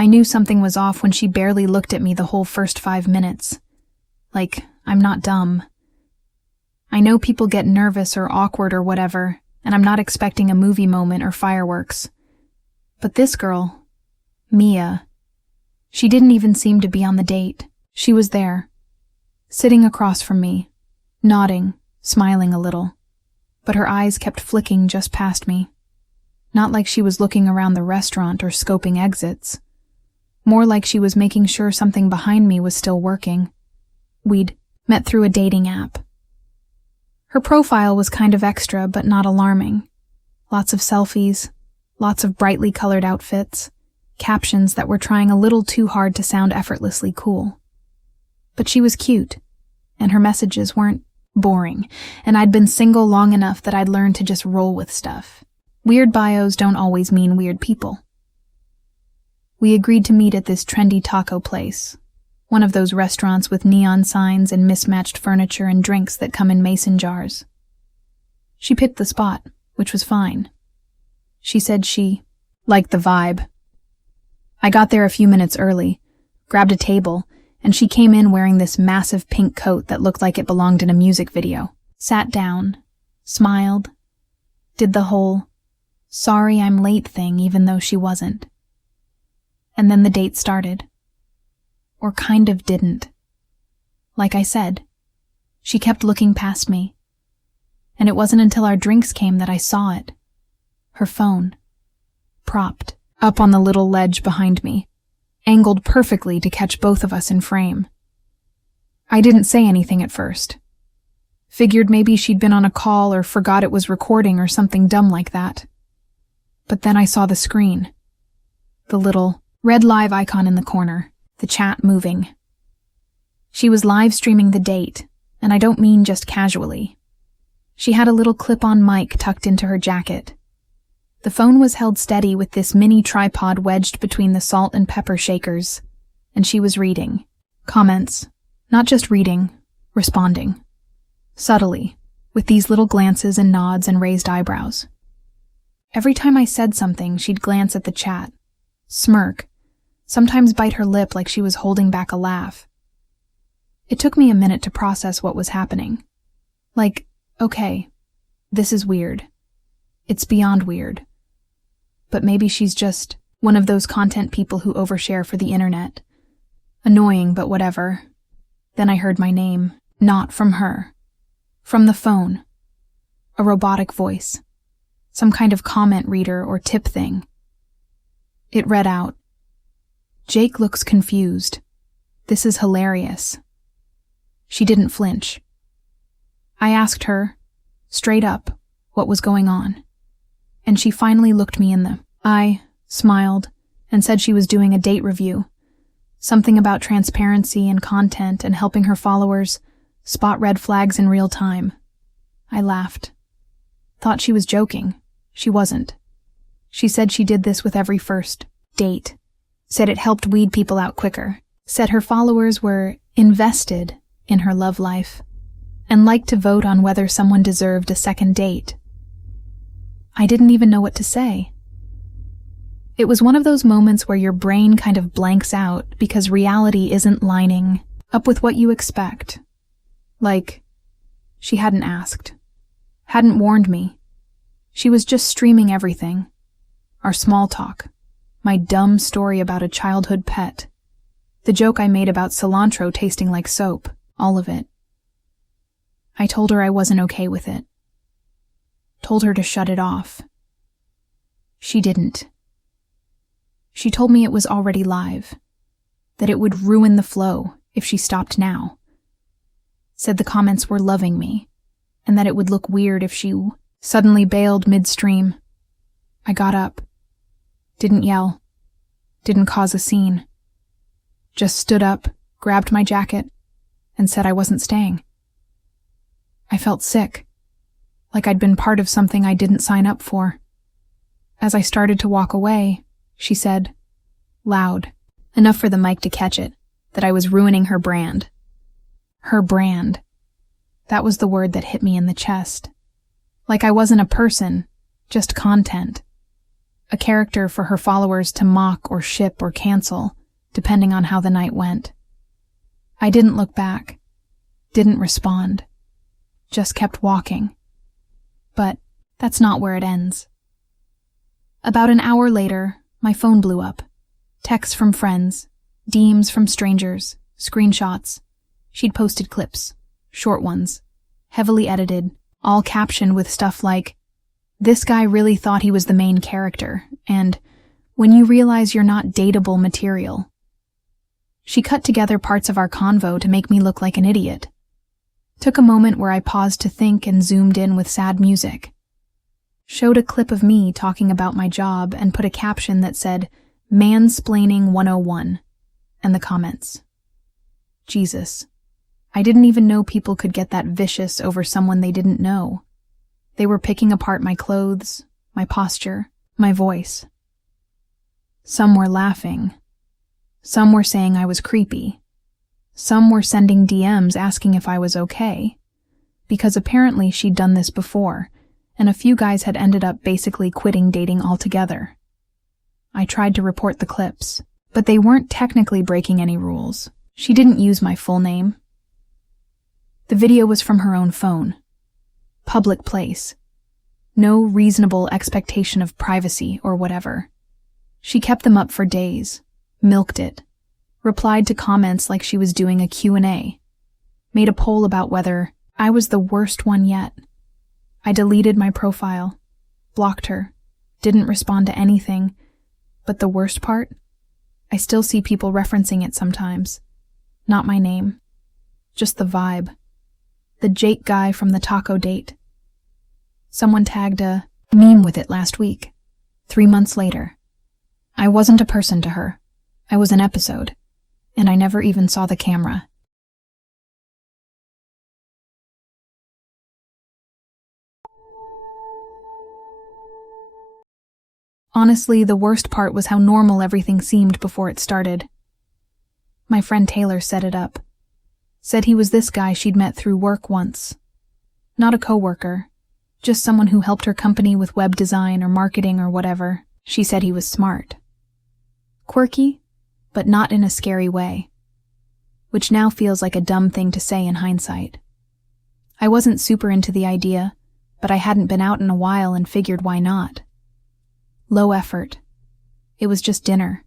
I knew something was off when she barely looked at me the whole first 5 minutes. Like, I'm not dumb. I know people get nervous or awkward or whatever, and I'm not expecting a movie moment or fireworks. But this girl, Mia, she didn't even seem to be on the date. She was there, sitting across from me, nodding, smiling a little, but her eyes kept flicking just past me. Not like she was looking around the restaurant or scoping exits. More like she was making sure something behind me was still working. We'd met through a dating app. Her profile was kind of extra, but not alarming. Lots of selfies, lots of brightly colored outfits, captions that were trying a little too hard to sound effortlessly cool. But she was cute, and her messages weren't boring, and I'd been single long enough that I'd learned to just roll with stuff. Weird bios don't always mean weird people. We agreed to meet at this trendy taco place, one of those restaurants with neon signs and mismatched furniture and drinks that come in mason jars. She picked the spot, which was fine. She said she liked the vibe. I got there a few minutes early, grabbed a table, and she came in wearing this massive pink coat that looked like it belonged in a music video. Sat down, smiled, did the whole sorry I'm late thing even though she wasn't. And then the date started. Or kind of didn't. Like I said, she kept looking past me. And it wasn't until our drinks came that I saw it. Her phone, propped up on the little ledge behind me, angled perfectly to catch both of us in frame. I didn't say anything at first. Figured maybe she'd been on a call or forgot it was recording or something dumb like that. But then I saw the screen. The little red live icon in the corner, the chat moving. She was live streaming the date, and I don't mean just casually. She had a little clip-on mic tucked into her jacket. The phone was held steady with this mini tripod wedged between the salt and pepper shakers, and she was reading. Comments. Not just reading, responding. Subtly, with these little glances and nods and raised eyebrows. Every time I said something, she'd glance at the chat, smirk, sometimes bite her lip like she was holding back a laugh. It took me a minute to process what was happening. Like, okay, this is weird. It's beyond weird. But maybe she's just one of those content people who overshare for the internet. Annoying, but whatever. Then I heard my name, not from her. From the phone. A robotic voice. Some kind of comment reader or tip thing. It read out, "Jake looks confused. This is hilarious." She didn't flinch. I asked her, straight up, what was going on. And she finally looked me in the eye, smiled, and said she was doing a date review. Something about transparency and content and helping her followers spot red flags in real time. I laughed. Thought she was joking. She wasn't. She said she did this with every first date. Said it helped weed people out quicker. Said her followers were invested in her love life and liked to vote on whether someone deserved a second date. I didn't even know what to say. It was one of those moments where your brain kind of blanks out because reality isn't lining up with what you expect. Like, she hadn't asked. Hadn't warned me. She was just streaming everything. Our small talk. My dumb story about a childhood pet. The joke I made about cilantro tasting like soap. All of it. I told her I wasn't okay with it. Told her to shut it off. She didn't. She told me it was already live. That it would ruin the flow if she stopped now. Said the comments were loving me, and that it would look weird if she suddenly bailed midstream. I got up. Didn't yell. Didn't cause a scene. Just stood up, grabbed my jacket, and said I wasn't staying. I felt sick. Like I'd been part of something I didn't sign up for. As I started to walk away, she said, loud, enough for the mic to catch it, that I was ruining her brand. Her brand. That was the word that hit me in the chest. Like I wasn't a person, just content. a character for her followers to mock or ship or cancel, depending on how the night went. I didn't look back, didn't respond, just kept walking. But that's not where it ends. About an hour later, my phone blew up. Texts from friends, DMs from strangers, screenshots. She'd posted clips, short ones, heavily edited, all captioned with stuff like, "This guy really thought he was the main character," and "When you realize you're not dateable material." She cut together parts of our convo to make me look like an idiot. Took a moment where I paused to think and zoomed in with sad music. Showed a clip of me talking about my job and put a caption that said, "Mansplaining 101, and the comments. Jesus. I didn't even know people could get that vicious over someone they didn't know. They were picking apart my clothes, my posture, my voice. Some were laughing. Some were saying I was creepy. Some were sending DMs asking if I was okay, because apparently she'd done this before, and a few guys had ended up basically quitting dating altogether. I tried to report the clips, but they weren't technically breaking any rules. She didn't use my full name. The video was from her own phone. Public place. No reasonable expectation of privacy or whatever. She kept them up for days, milked it, replied to comments like she was doing a Q&A, made a poll about whether I was the worst one yet. I deleted my profile, blocked her, didn't respond to anything, but the worst part? I still see people referencing it sometimes. Not my name. Just the vibe. The Jake guy from the taco date. Someone tagged a meme with it last week. 3 months later. I wasn't a person to her. I was an episode. And I never even saw the camera. Honestly, the worst part was how normal everything seemed before it started. My friend Taylor set it up. Said he was this guy she'd met through work once. Not a coworker, just someone who helped her company with web design or marketing or whatever. She said he was smart. Quirky, but not in a scary way. Which now feels like a dumb thing to say in hindsight. I wasn't super into the idea, but I hadn't been out in a while and figured why not. Low effort. It was just dinner.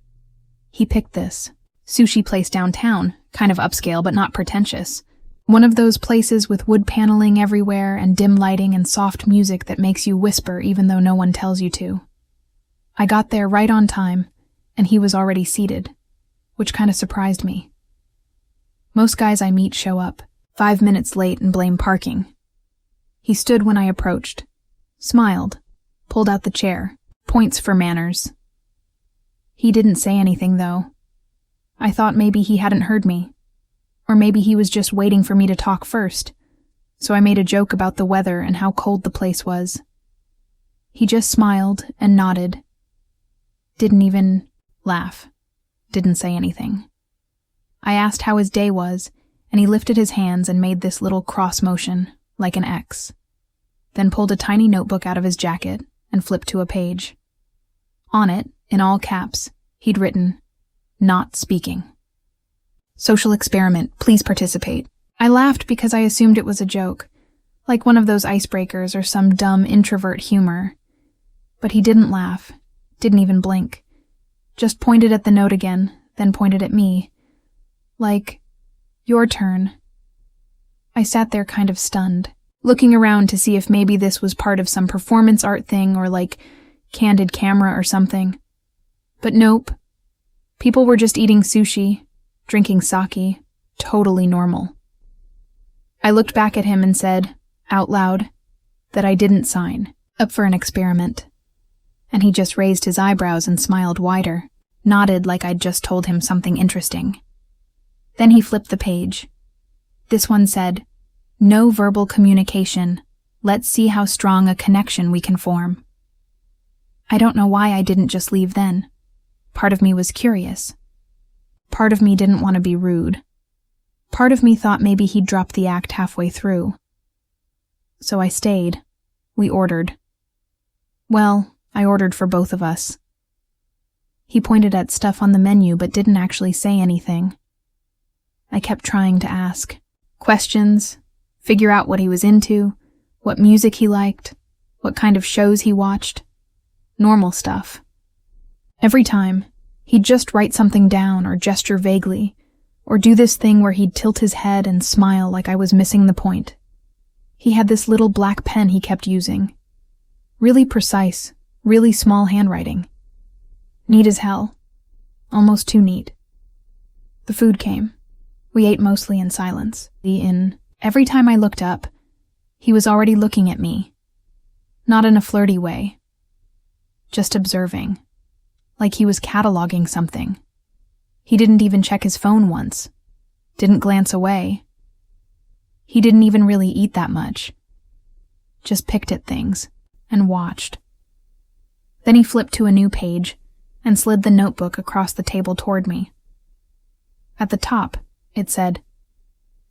He picked this. Sushi place downtown, kind of upscale but not pretentious. One of those places with wood paneling everywhere and dim lighting and soft music that makes you whisper even though no one tells you to. I got there right on time, and he was already seated, which kind of surprised me. Most guys I meet show up, 5 minutes late and blame parking. He stood when I approached, smiled, pulled out the chair, points for manners. He didn't say anything though. I thought maybe he hadn't heard me, or maybe he was just waiting for me to talk first, so I made a joke about the weather and how cold the place was. He just smiled and nodded. Didn't even laugh. Didn't say anything. I asked how his day was, and he lifted his hands and made this little cross motion, like an X, then pulled a tiny notebook out of his jacket and flipped to a page. On it, in all caps, he'd written, "Not speaking. Social experiment, please participate." I laughed because I assumed it was a joke, like one of those icebreakers or some dumb introvert humor. But he didn't laugh, didn't even blink, just pointed at the note again, then pointed at me. Like, "Your turn." I sat there kind of stunned, looking around to see if maybe this was part of some performance art thing or like candid camera or something. But nope. People were just eating sushi, drinking sake, totally normal. I looked back at him and said, out loud, that I didn't sign up for an experiment. And he just raised his eyebrows and smiled wider, nodded like I'd just told him something interesting. Then he flipped the page. This one said, "No verbal communication. Let's see how strong a connection we can form." I don't know why I didn't just leave then. Part of me was curious. Part of me didn't want to be rude. Part of me thought maybe he'd drop the act halfway through. So I stayed. We ordered. Well, I ordered for both of us. He pointed at stuff on the menu but didn't actually say anything. I kept trying to ask questions, figure out what he was into, what music he liked, what kind of shows he watched. Normal stuff. Every time, he'd just write something down or gesture vaguely, or do this thing where he'd tilt his head and smile like I was missing the point. He had this little black pen he kept using. Really precise, really small handwriting. Neat as hell. Almost too neat. The food came. We ate mostly in silence. Every time I looked up, he was already looking at me. Not in a flirty way. Just observing. Like he was cataloging something. He didn't even check his phone once. Didn't glance away. He didn't even really eat that much. Just picked at things and watched. Then he flipped to a new page and slid the notebook across the table toward me. At the top, it said,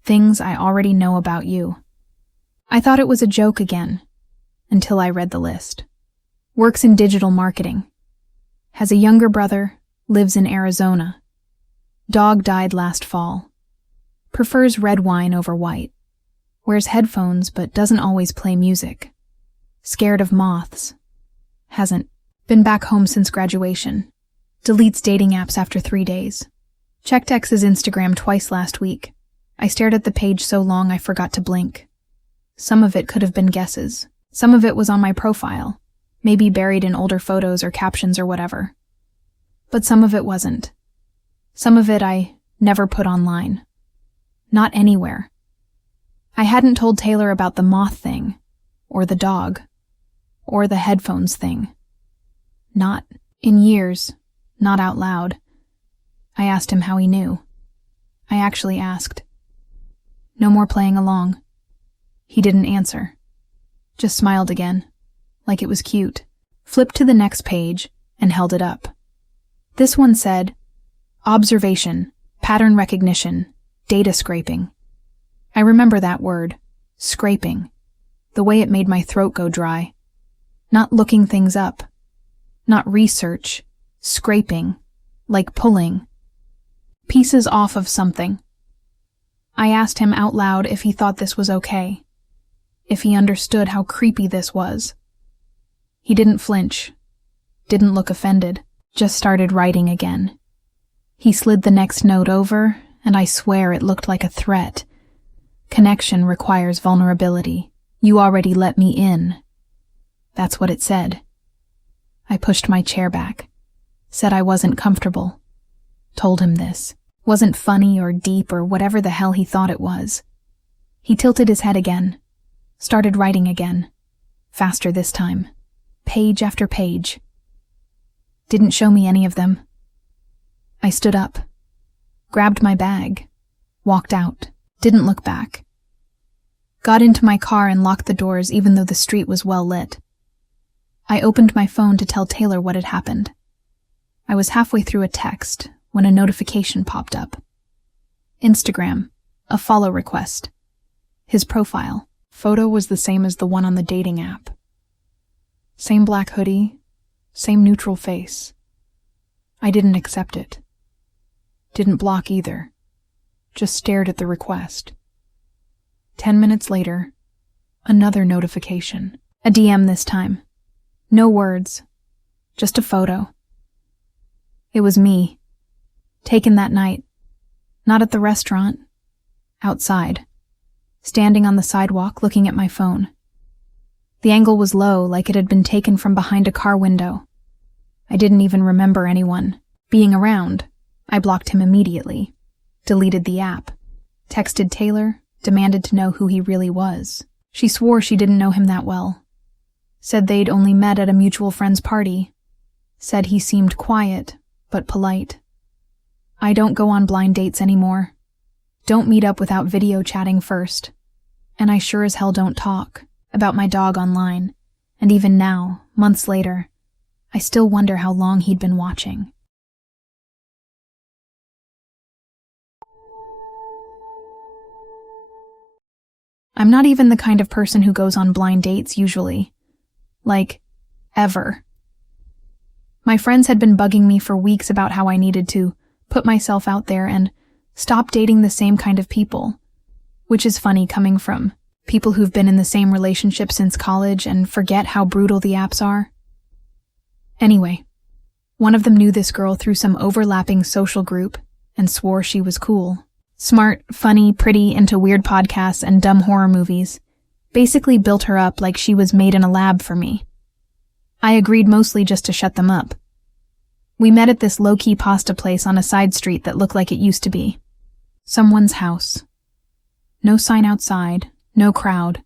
"Things I already know about you." I thought it was a joke again, until I read the list. Works in digital marketing. Has a younger brother, lives in Arizona. Dog died last fall. Prefers red wine over white. Wears headphones but doesn't always play music. Scared of moths. Hasn't. Been back home since graduation. Deletes dating apps after 3 days. Checked ex's Instagram twice last week. I stared at the page so long I forgot to blink. Some of it could have been guesses. Some of it was on my profile, maybe buried in older photos or captions or whatever. But some of it wasn't. Some of it I never put online. Not anywhere. I hadn't told Taylor about the moth thing, or the dog, or the headphones thing. Not in years, not out loud. I asked him how he knew. I actually asked. No more playing along. He didn't answer. Just smiled again, like it was cute. Flipped to the next page and held it up. This one said, observation, pattern recognition, data scraping. I remember that word, scraping, the way it made my throat go dry. Not looking things up. Not research. Scraping. Like pulling. Pieces off of something. I asked him out loud if he thought this was okay. If he understood how creepy this was. He didn't flinch. Didn't look offended. Just started writing again. He slid the next note over, and I swear it looked like a threat. Connection requires vulnerability. You already let me in. That's what it said. I pushed my chair back. Said I wasn't comfortable. Told him this. Wasn't funny or deep or whatever the hell he thought it was. He tilted his head again. Started writing again. Faster this time. Page after page. Didn't show me any of them. I stood up. Grabbed my bag. Walked out. Didn't look back. Got into my car and locked the doors even though the street was well lit. I opened my phone to tell Taylor what had happened. I was halfway through a text when a notification popped up. Instagram. A follow request. His profile. Photo was the same as the one on the dating app. Same black hoodie. Same neutral face. I didn't accept it. Didn't block either. Just stared at the request. 10 minutes later, another notification. A DM this time. No words. Just a photo. It was me. Taken that night. Not at the restaurant. Outside. Standing on the sidewalk looking at my phone. The angle was low, like it had been taken from behind a car window. I didn't even remember anyone being around. I blocked him immediately. Deleted the app. Texted Taylor, demanded to know who he really was. She swore she didn't know him that well. Said they'd only met at a mutual friend's party. Said he seemed quiet, but polite. I don't go on blind dates anymore. Don't meet up without video chatting first. And I sure as hell don't talk about my dog online. And even now, months later, I still wonder how long he'd been watching. I'm not even the kind of person who goes on blind dates usually. Like, ever. My friends had been bugging me for weeks about how I needed to put myself out there and stop dating the same kind of people, which is funny coming from people who've been in the same relationship since college and forget how brutal the apps are. Anyway, one of them knew this girl through some overlapping social group and swore she was cool. Smart, funny, pretty, into weird podcasts and dumb horror movies. Basically built her up like she was made in a lab for me. I agreed mostly just to shut them up. We met at this low-key pasta place on a side street that looked like it used to be. Someone's house. No sign outside, no crowd.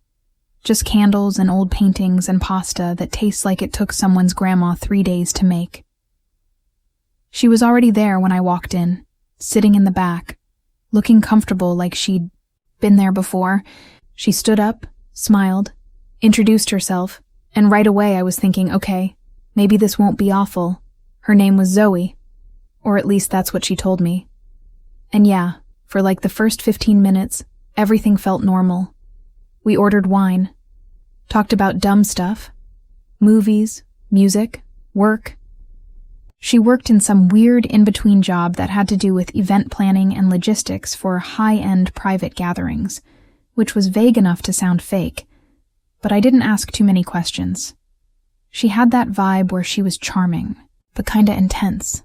Just candles and old paintings and pasta that tastes like it took someone's grandma 3 days to make. She was already there when I walked in, sitting in the back, looking comfortable like she'd been there before. She stood up, smiled, introduced herself, and right away I was thinking, okay, maybe this won't be awful. Her name was Zoe, or at least that's what she told me. And yeah, for like the first 15 minutes, everything felt normal. We ordered wine, talked about dumb stuff, movies, music, work. She worked in some weird in-between job that had to do with event planning and logistics for high-end private gatherings, which was vague enough to sound fake, but I didn't ask too many questions. She had that vibe where she was charming, but kinda intense.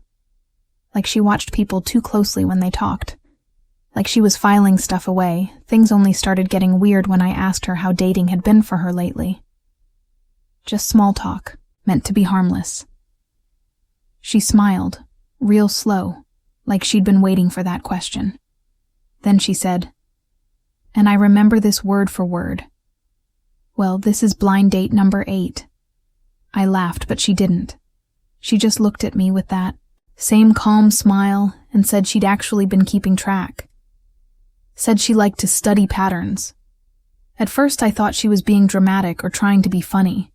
Like she watched people too closely when they talked. Like she was filing stuff away. Things only started getting weird when I asked her how dating had been for her lately. Just small talk, meant to be harmless. She smiled, real slow, like she'd been waiting for that question. Then she said, and I remember this word for word. Well, this is blind date number 8. I laughed, but she didn't. She just looked at me with that same calm smile and said she'd actually been keeping track. Said she liked to study patterns. At first I thought she was being dramatic or trying to be funny.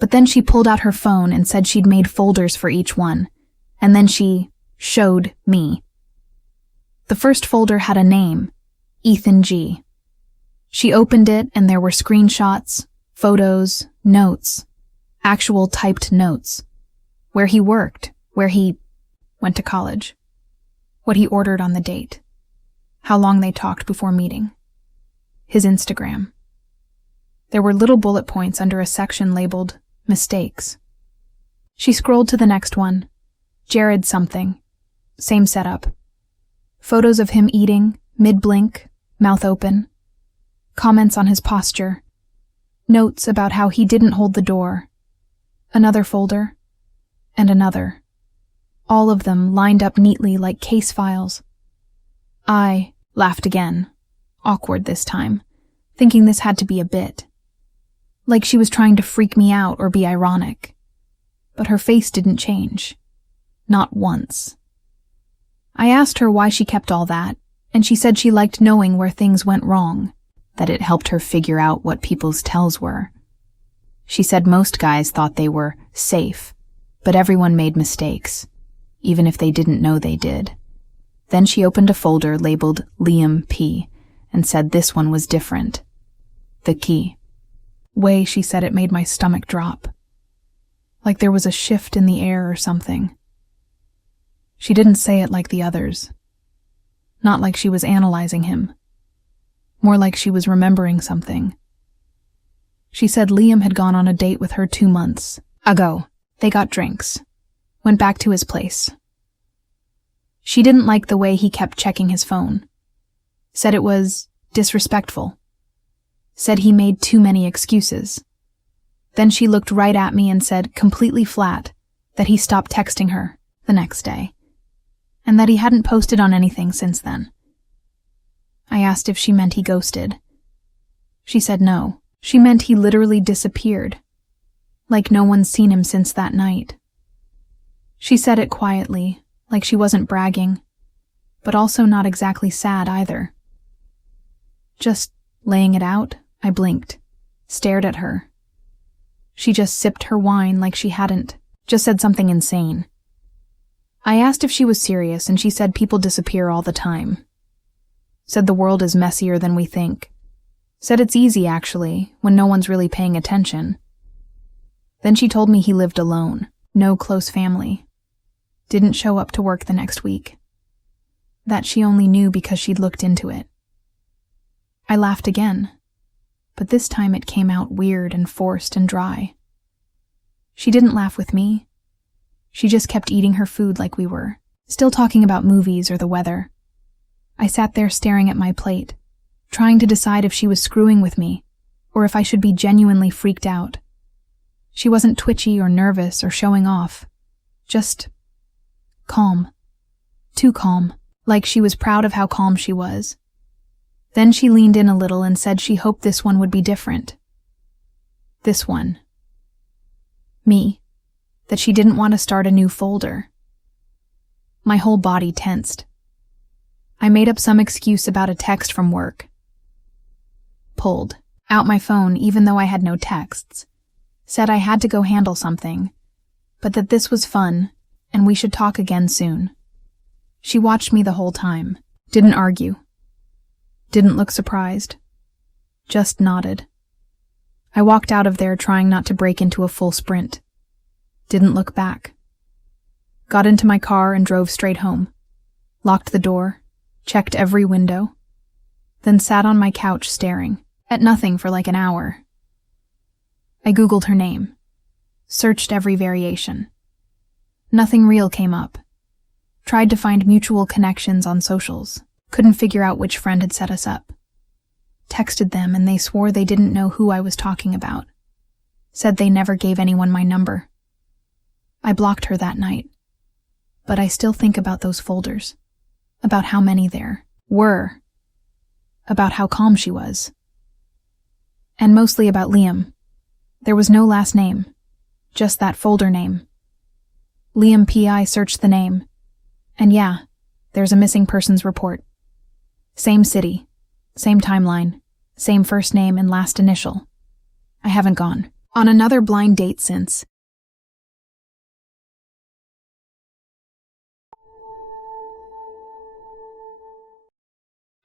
But then she pulled out her phone and said she'd made folders for each one, and then she showed me. The first folder had a name, Ethan G. She opened it and there were screenshots, photos, notes, actual typed notes. Where he worked, where he went to college, what he ordered on the date, how long they talked before meeting, his Instagram. There were little bullet points under a section labeled mistakes. She scrolled to the next one, Jared something, same setup. Photos of him eating, mid-blink, mouth open. Comments on his posture. Notes about how he didn't hold the door. Another folder. And another. All of them lined up neatly like case files. I laughed again, awkward this time, thinking this had to be a bit. Like she was trying to freak me out or be ironic. But her face didn't change. Not once. I asked her why she kept all that, and she said she liked knowing where things went wrong, that it helped her figure out what people's tells were. She said most guys thought they were safe, but everyone made mistakes, even if they didn't know they did. Then she opened a folder labeled Liam P. and said this one was different. The key. Way she said it made my stomach drop. Like there was a shift in the air or something. She didn't say it like the others. Not like she was analyzing him. More like she was remembering something. She said Liam had gone on a date with her 2 months ago. They got drinks. Went back to his place. She didn't like the way he kept checking his phone. Said it was disrespectful. Said he made too many excuses. Then she looked right at me and said, completely flat, that he stopped texting her the next day, and that he hadn't posted on anything since then. I asked if she meant he ghosted. She said no. She meant he literally disappeared, like no one's seen him since that night. She said it quietly, like she wasn't bragging, but also not exactly sad either. Just laying it out, I blinked, stared at her. She just sipped her wine like she hadn't, just said something insane. I asked if she was serious, and she said people disappear all the time. Said the world is messier than we think. Said it's easy, actually, when no one's really paying attention. Then she told me he lived alone. No close family. Didn't show up to work the next week. That she only knew because she'd looked into it. I laughed again, but this time it came out weird and forced and dry. She didn't laugh with me. She just kept eating her food like we were, still talking about movies or the weather. I sat there staring at my plate, trying to decide if she was screwing with me or if I should be genuinely freaked out. She wasn't twitchy or nervous or showing off, just calm. Too calm, like she was proud of how calm she was. Then she leaned in a little and said she hoped this one would be different. This one. Me. That she didn't want to start a new folder. My whole body tensed. I made up some excuse about a text from work. Pulled out my phone even though I had no texts. Said I had to go handle something, but that this was fun and we should talk again soon. She watched me the whole time. Didn't argue. Didn't look surprised. Just nodded. I walked out of there trying not to break into a full sprint. Didn't look back. Got into my car and drove straight home. Locked the door, checked every window, then sat on my couch staring at nothing for like an hour. I Googled her name. Searched every variation. Nothing real came up. Tried to find mutual connections on socials. Couldn't figure out which friend had set us up. Texted them and they swore they didn't know who I was talking about. Said they never gave anyone my number. I blocked her that night. But I still think about those folders. About how many there were. About how calm she was. And mostly about Liam. There was no last name. Just that folder name. Liam P.I. searched the name. And yeah, there's a missing persons report. Same city, same timeline, same first name and last initial. I haven't gone on another blind date since.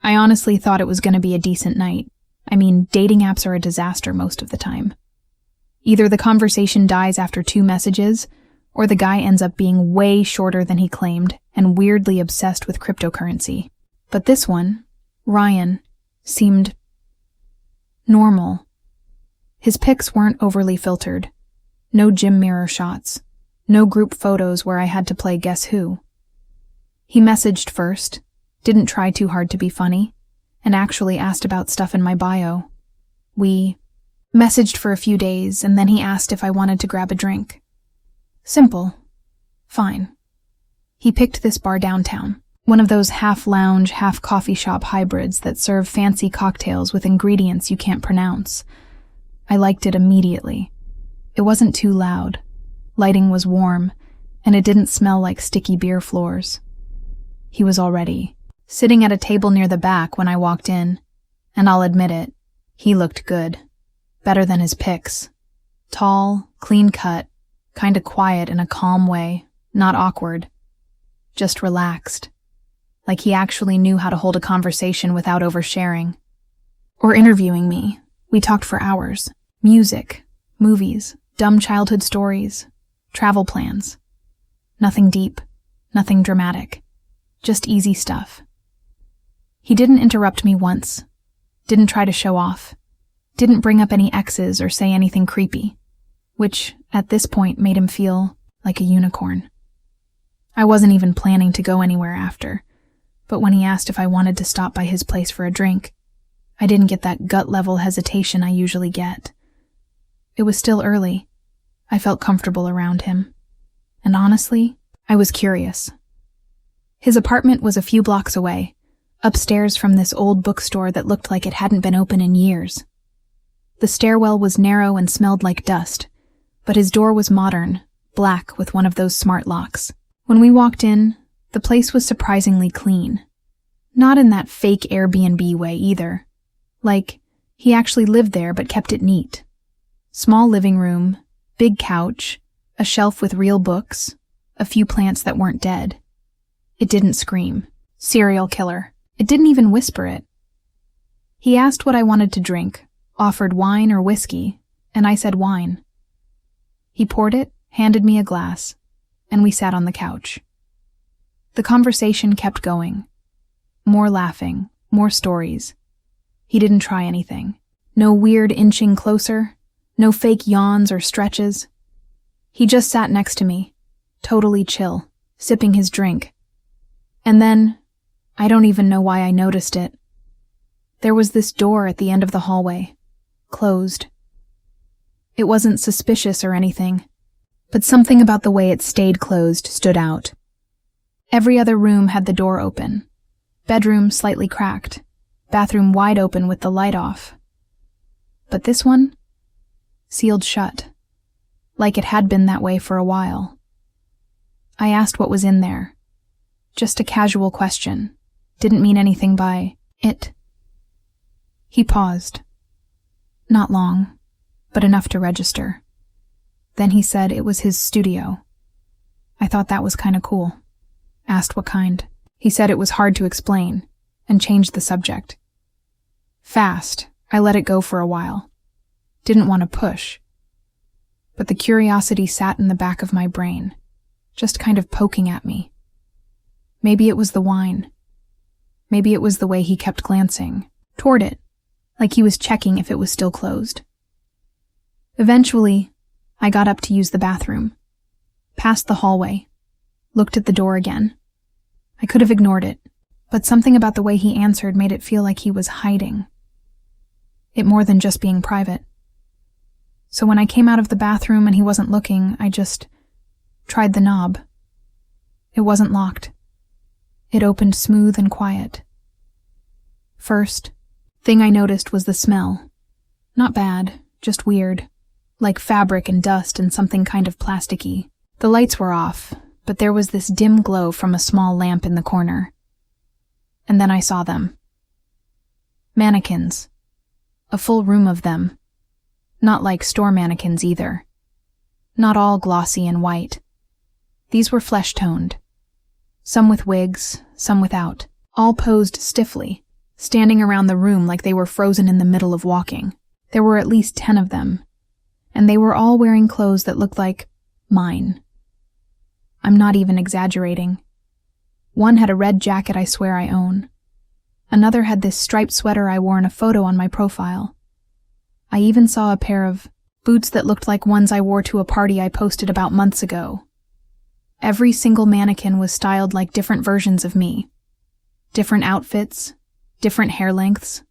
I honestly thought it was going to be a decent night. I mean, dating apps are a disaster most of the time. Either the conversation dies after 2 messages, or the guy ends up being way shorter than he claimed and weirdly obsessed with cryptocurrency. But this one, Ryan, seemed normal. His pics weren't overly filtered. No gym mirror shots. No group photos where I had to play Guess Who. He messaged first, didn't try too hard to be funny, and actually asked about stuff in my bio. We messaged for a few days, and then he asked if I wanted to grab a drink. Simple. Fine. He picked this bar downtown, one of those half-lounge, half-coffee shop hybrids that serve fancy cocktails with ingredients you can't pronounce. I liked it immediately. It wasn't too loud. Lighting was warm, and it didn't smell like sticky beer floors. He was already sitting at a table near the back when I walked in, and I'll admit it, he looked good. Better than his pics. Tall, clean-cut, kinda quiet in a calm way, not awkward. Just relaxed. Like he actually knew how to hold a conversation without oversharing. Or interviewing me. We talked for hours. Music, movies, dumb childhood stories, travel plans. Nothing deep, nothing dramatic. Just easy stuff. He didn't interrupt me once. Didn't try to show off. Didn't bring up any exes or say anything creepy, which, at this point, made him feel like a unicorn. I wasn't even planning to go anywhere after, but when he asked if I wanted to stop by his place for a drink, I didn't get that gut-level hesitation I usually get. It was still early. I felt comfortable around him. And honestly, I was curious. His apartment was a few blocks away, upstairs from this old bookstore that looked like it hadn't been open in years. The stairwell was narrow and smelled like dust, but his door was modern, black with one of those smart locks. When we walked in, the place was surprisingly clean. Not in that fake Airbnb way either. Like, he actually lived there but kept it neat. Small living room, big couch, a shelf with real books, a few plants that weren't dead. It didn't scream. Serial killer. It didn't even whisper it. He asked what I wanted to drink, offered wine or whiskey, and I said wine. He poured it, handed me a glass, and we sat on the couch. The conversation kept going. More laughing, more stories. He didn't try anything. No weird inching closer, no fake yawns or stretches. He just sat next to me, totally chill, sipping his drink. And then, I don't even know why I noticed it. There was this door at the end of the hallway, closed. It wasn't suspicious or anything, but something about the way it stayed closed stood out. Every other room had the door open. Bedroom slightly cracked, bathroom wide open with the light off. But this one? Sealed shut, like it had been that way for a while. I asked what was in there. Just a casual question. Didn't mean anything by it. He paused. Not long, but enough to register. Then he said it was his studio. I thought that was kinda cool. Asked what kind. He said it was hard to explain, and changed the subject. Fast, I let it go for a while. Didn't want to push. But the curiosity sat in the back of my brain, just kind of poking at me. Maybe it was the wine. Maybe it was the way he kept glancing toward it, like he was checking if it was still closed. Eventually, I got up to use the bathroom. Passed the hallway. Looked at the door again. I could have ignored it, but something about the way he answered made it feel like he was hiding. It more than just being private. So when I came out of the bathroom and he wasn't looking, I just tried the knob. It wasn't locked. It opened smooth and quiet. First thing I noticed was the smell. Not bad, just weird. Like fabric and dust and something kind of plasticky. The lights were off, but there was this dim glow from a small lamp in the corner. And then I saw them. Mannequins. A full room of them. Not like store mannequins either. Not all glossy and white. These were flesh-toned. Some with wigs, some without. All posed stiffly, standing around the room like they were frozen in the middle of walking. There were at least 10 of them. And they were all wearing clothes that looked like mine. I'm not even exaggerating. One had a red jacket I swear I own. Another had this striped sweater I wore in a photo on my profile. I even saw a pair of boots that looked like ones I wore to a party I posted about months ago. Every single mannequin was styled like different versions of me. Different outfits, different hair lengths,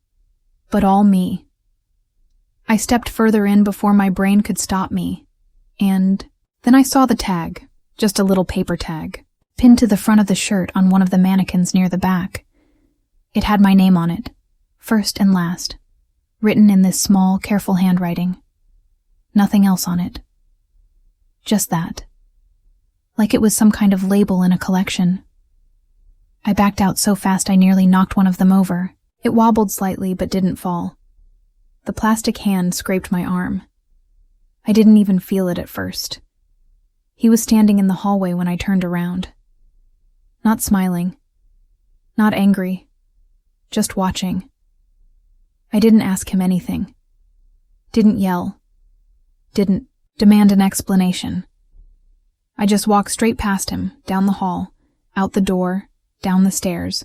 but all me. I stepped further in before my brain could stop me, and then I saw the tag, just a little paper tag, pinned to the front of the shirt on one of the mannequins near the back. It had my name on it, first and last, written in this small, careful handwriting. Nothing else on it. Just that. Like it was some kind of label in a collection. I backed out so fast I nearly knocked one of them over. It wobbled slightly but didn't fall. The plastic hand scraped my arm. I didn't even feel it at first. He was standing in the hallway when I turned around. Not smiling. Not angry. Just watching. I didn't ask him anything. Didn't yell. Didn't demand an explanation. I just walked straight past him, down the hall, out the door, down the stairs,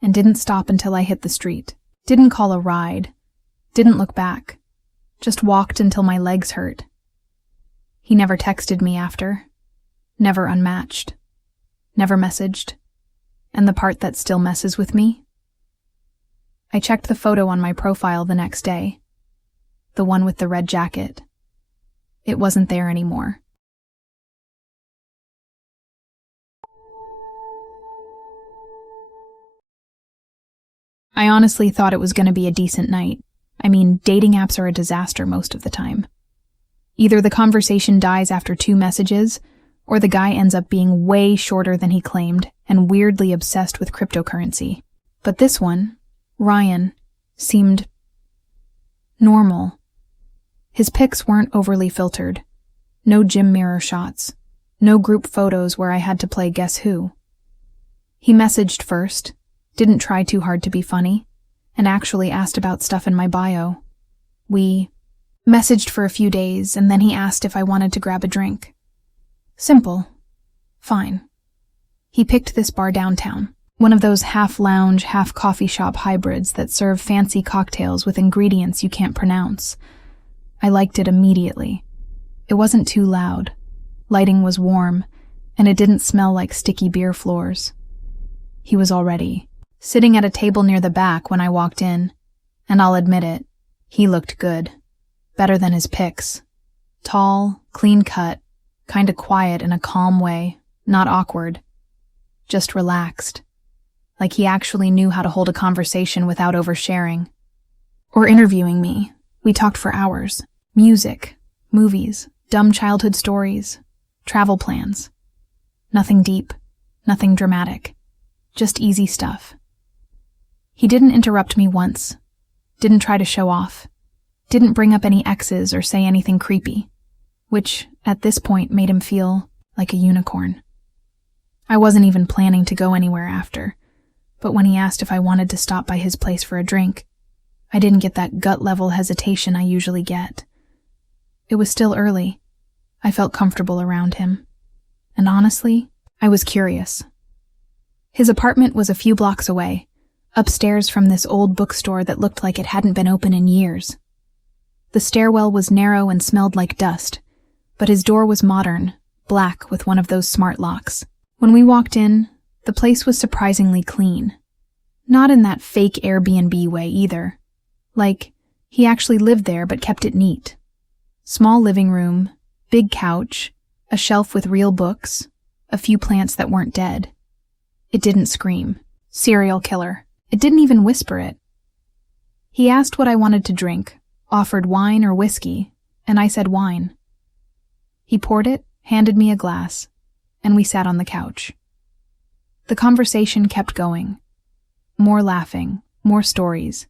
and didn't stop until I hit the street. Didn't call a ride. Didn't look back. Just walked until my legs hurt. He never texted me after. Never unmatched. Never messaged. And the part that still messes with me? I checked the photo on my profile the next day. The one with the red jacket. It wasn't there anymore. I honestly thought it was going to be a decent night. I mean, dating apps are a disaster most of the time. Either the conversation dies after 2 messages, or the guy ends up being way shorter than he claimed and weirdly obsessed with cryptocurrency. But this one, Ryan, seemed normal. His pics weren't overly filtered. No gym mirror shots. No group photos where I had to play Guess Who. He messaged first, didn't try too hard to be funny, and actually asked about stuff in my bio. We messaged for a few days, and then he asked if I wanted to grab a drink. Simple. Fine. He picked this bar downtown, one of those half-lounge, half-coffee shop hybrids that serve fancy cocktails with ingredients you can't pronounce. I liked it immediately. It wasn't too loud. Lighting was warm, and it didn't smell like sticky beer floors. He was already sitting at a table near the back when I walked in, and I'll admit it, he looked good. Better than his pics. Tall, clean-cut, kinda quiet in a calm way, not awkward. Just relaxed. Like he actually knew how to hold a conversation without oversharing. Or interviewing me. We talked for hours. Music, movies, dumb childhood stories, travel plans. Nothing deep, nothing dramatic. Just easy stuff. He didn't interrupt me once. Didn't try to show off. Didn't bring up any exes or say anything creepy, which, at this point, made him feel like a unicorn. I wasn't even planning to go anywhere after, but when he asked if I wanted to stop by his place for a drink, I didn't get that gut-level hesitation I usually get. It was still early. I felt comfortable around him. And honestly, I was curious. His apartment was a few blocks away, upstairs from this old bookstore that looked like it hadn't been open in years. The stairwell was narrow and smelled like dust, but his door was modern, black with one of those smart locks. When we walked in, the place was surprisingly clean. Not in that fake Airbnb way either. Like, he actually lived there but kept it neat. Small living room, big couch, a shelf with real books, a few plants that weren't dead. It didn't scream. Serial killer. It didn't even whisper it. He asked what I wanted to drink, offered wine or whiskey, and I said wine. He poured it, handed me a glass, and we sat on the couch. The conversation kept going. More laughing, more stories.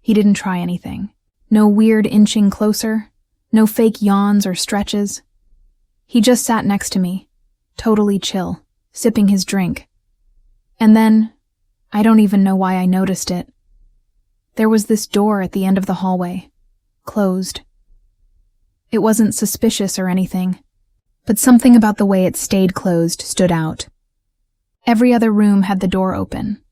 He didn't try anything. No weird inching closer, no fake yawns or stretches. He just sat next to me, totally chill, sipping his drink. And then, I don't even know why I noticed it. There was this door at the end of the hallway, closed. It wasn't suspicious or anything, but something about the way it stayed closed stood out. Every other room had the door open.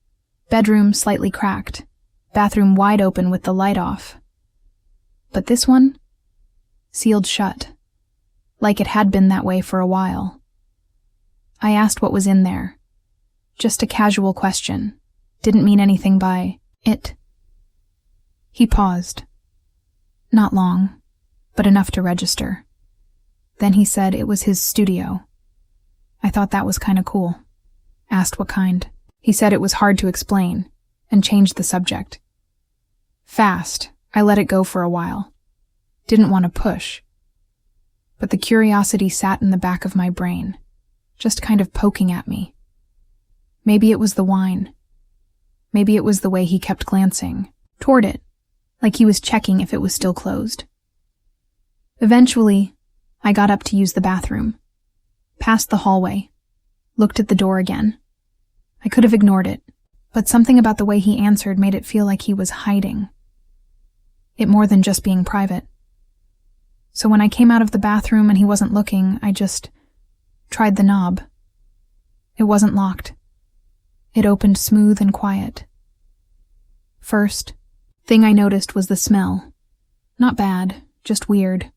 Bedroom slightly cracked. Bathroom wide open with the light off. But this one? Sealed shut. Like it had been that way for a while. I asked what was in there. Just a casual question. Didn't mean anything by it. He paused. Not long, but enough to register. Then he said it was his studio. I thought that was kinda cool. Asked what kind. He said it was hard to explain, and changed the subject. Fast, I let it go for a while. Didn't want to push. But the curiosity sat in the back of my brain, just kind of poking at me. Maybe it was the wine. Maybe it was the way he kept glancing toward it, like he was checking if it was still closed. Eventually, I got up to use the bathroom. Passed the hallway. Looked at the door again. I could have ignored it, but something about the way he answered made it feel like he was hiding. It more than just being private. So when I came out of the bathroom and he wasn't looking, I just tried the knob. It wasn't locked. It opened smooth and quiet. First thing I noticed was the smell. Not bad, just weird.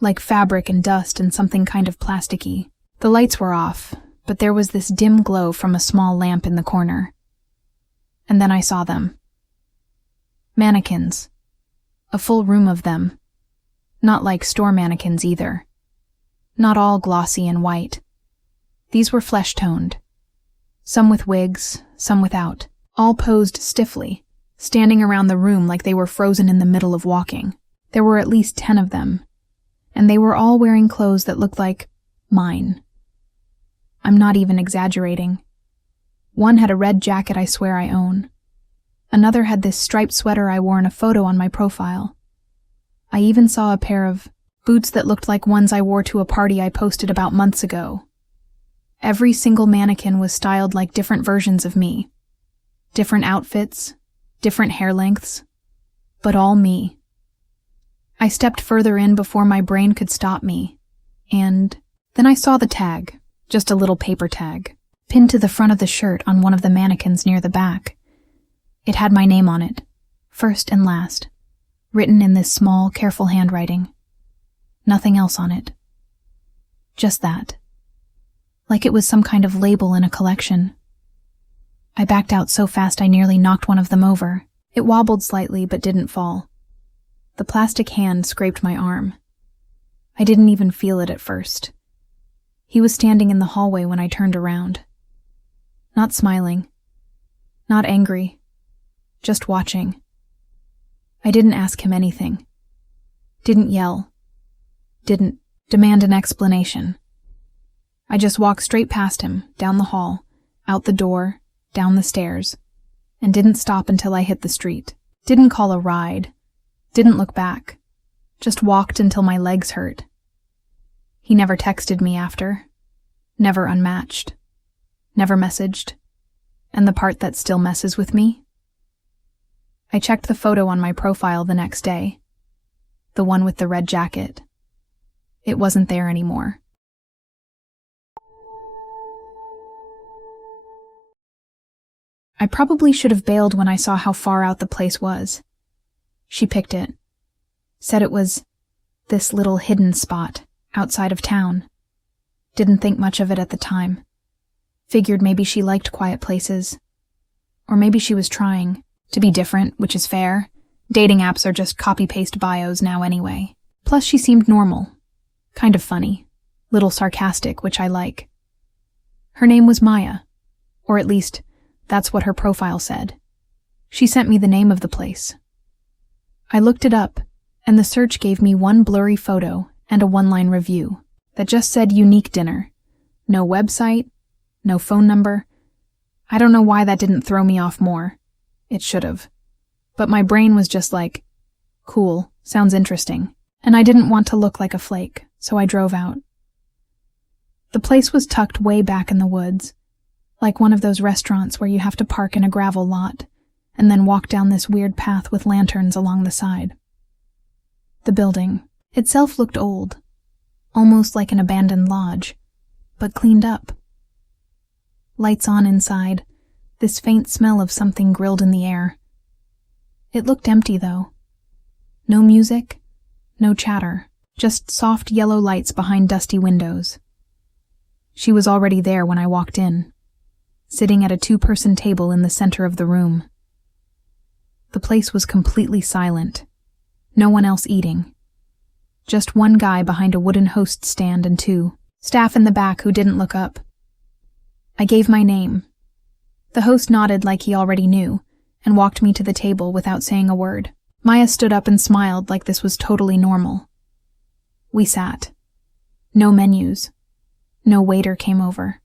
Like fabric and dust and something kind of plasticky. The lights were off, but there was this dim glow from a small lamp in the corner. And then I saw them. Mannequins. A full room of them. Not like store mannequins either. Not all glossy and white. These were flesh-toned. Some with wigs, some without. All posed stiffly, standing around the room like they were frozen in the middle of walking. There were at least 10 of them. And they were all wearing clothes that looked like mine. I'm not even exaggerating. One had a red jacket I swear I own. Another had this striped sweater I wore in a photo on my profile. I even saw a pair of boots that looked like ones I wore to a party I posted about months ago. Every single mannequin was styled like different versions of me. Different outfits, different hair lengths, but all me. I stepped further in before my brain could stop me, and Then I saw the tag, just a little paper tag, pinned to the front of the shirt on one of the mannequins near the back. It had my name on it, first and last, written in this small, careful handwriting. Nothing else on it. Just that. Like it was some kind of label in a collection. I backed out so fast I nearly knocked one of them over. It wobbled slightly but didn't fall. The plastic hand scraped my arm. I didn't even feel it at first. He was standing in the hallway when I turned around. Not smiling. Not angry. Just watching. I didn't ask him anything. Didn't yell. Didn't demand an explanation. I just walked straight past him, down the hall, out the door, down the stairs, and didn't stop until I hit the street. Didn't call a ride. Didn't look back. Just walked until my legs hurt. He never texted me after. Never unmatched. Never messaged. And the part that still messes with me? I checked the photo on my profile the next day. The one with the red jacket. It wasn't there anymore. I probably should have bailed when I saw how far out the place was. She picked it. Said it was this little hidden spot outside of town. Didn't think much of it at the time. Figured maybe she liked quiet places. Or maybe she was trying to be different, which is fair. Dating apps are just copy-paste bios now anyway. Plus she seemed normal. Kind of funny. Little sarcastic, which I like. Her name was Maya. Or at least, that's what her profile said. She sent me the name of the place. I looked it up, and the search gave me one blurry photo and a one-line review that just said unique dinner. No website, no phone number. I don't know why that didn't throw me off more. It should have. But my brain was just like, cool, sounds interesting. And I didn't want to look like a flake, so I drove out. The place was tucked way back in the woods, like one of those restaurants where you have to park in a gravel lot and then walk down this weird path with lanterns along the side. The building itself looked old, almost like an abandoned lodge, but cleaned up. Lights on inside, this faint smell of something grilled in the air. It looked empty, though. No music, no chatter, just soft yellow lights behind dusty windows. She was already there when I walked in, sitting at a two-person table in the center of the room. The place was completely silent. No one else eating. Just one guy behind a wooden host stand and two staff in the back who didn't look up. I gave my name. The host nodded like he already knew and walked me to the table without saying a word. Maya stood up and smiled like this was totally normal. We sat. No menus. No waiter came over.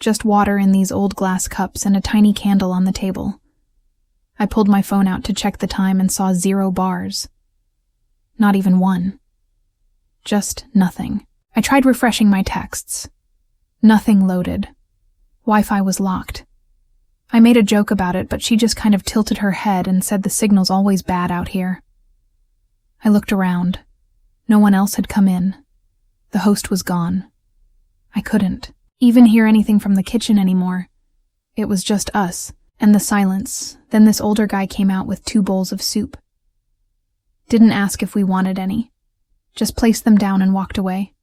Just water in these old glass cups and a tiny candle on the table. I pulled my phone out to check the time and saw 0 bars. Not even one. Just nothing. I tried refreshing my texts. Nothing loaded. Wi-Fi was locked. I made a joke about it, but she just kind of tilted her head and said the signal's always bad out here. I looked around. No one else had come in. The host was gone. I couldn't even hear anything from the kitchen anymore. It was just us and the silence. Then this older guy came out with 2 bowls of soup. Didn't ask if we wanted any. Just placed them down and walked away.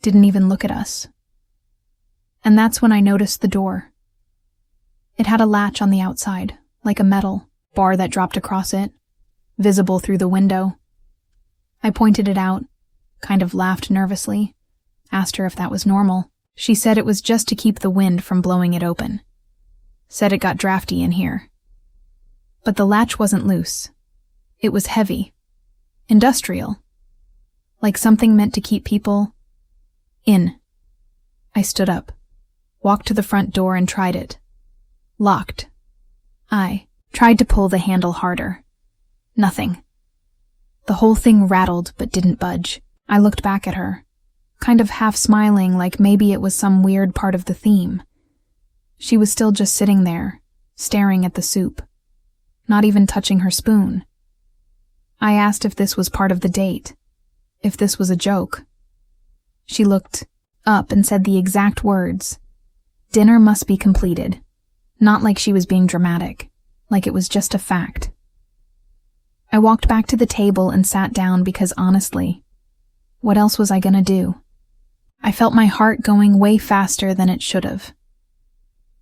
Didn't even look at us. And that's when I noticed the door. It had a latch on the outside, like a metal bar that dropped across it, visible through the window. I pointed it out, kind of laughed nervously, asked her if that was normal. She said it was just to keep the wind from blowing it open. Said it got drafty in here. But the latch wasn't loose. It was heavy. Industrial. Like something meant to keep people in. I stood up, walked to the front door and tried it. Locked. I tried to pull the handle harder. Nothing. The whole thing rattled but didn't budge. I looked back at her, kind of half smiling like maybe it was some weird part of the theme. She was still just sitting there, staring at the soup, not even touching her spoon. I asked if this was part of the date, if this was a joke. She looked up and said the exact words. Dinner must be completed. Not like she was being dramatic, like it was just a fact. I walked back to the table and sat down because honestly, what else was I gonna do? I felt my heart going way faster than it should have.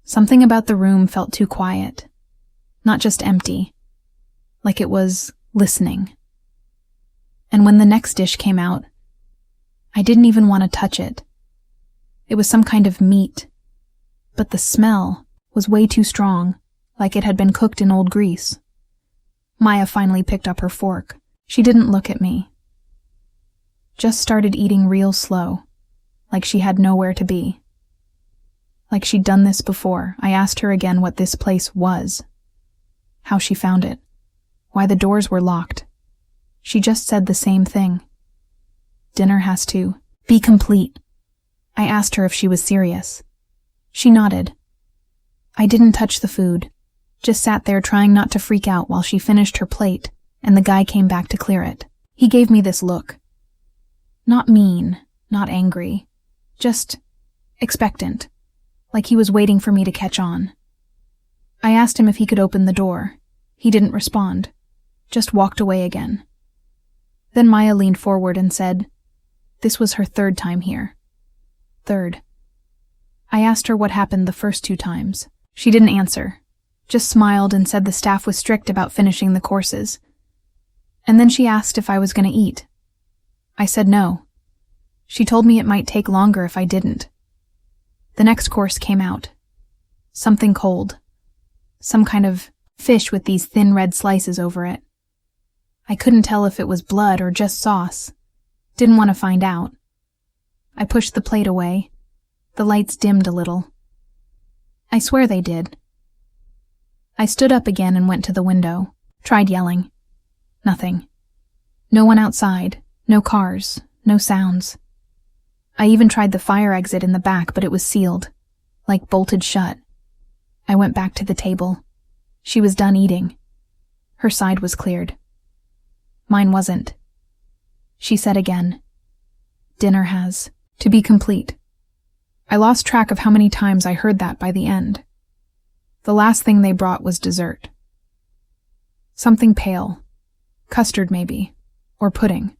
Something about the room felt too quiet. Not just empty. Like it was listening. And when the next dish came out, I didn't even want to touch it. It was some kind of meat. But the smell was way too strong, like it had been cooked in old grease. Maya finally picked up her fork. She didn't look at me. Just started eating real slow, like she had nowhere to be. Like she'd done this before. I asked her again what this place was. How she found it. Why the doors were locked. She just said the same thing. Dinner has to be complete. I asked her if she was serious. She nodded. I didn't touch the food. Just sat there trying not to freak out while she finished her plate, and the guy came back to clear it. He gave me this look. Not mean, not angry. Just expectant. Like he was waiting for me to catch on. I asked him if he could open the door. He didn't respond. Just walked away again. Then Maya leaned forward and said, this was her third time here. Third. I asked her what happened the first 2 times. She didn't answer. Just smiled and said the staff was strict about finishing the courses. And then she asked if I was going to eat. I said no. She told me it might take longer if I didn't. The next course came out. Something cold. Some kind of fish with these thin red slices over it. I couldn't tell if it was blood or just sauce. Didn't want to find out. I pushed the plate away. The lights dimmed a little. I swear they did. I stood up again and went to the window. Tried yelling. Nothing. No one outside. No cars. No sounds. I even tried the fire exit in the back, but it was sealed. Like bolted shut. I went back to the table. She was done eating. Her side was cleared. Mine wasn't. She said again, dinner has to be complete. I lost track of how many times I heard that by the end. The last thing they brought was dessert. Something pale. Custard maybe. Or pudding.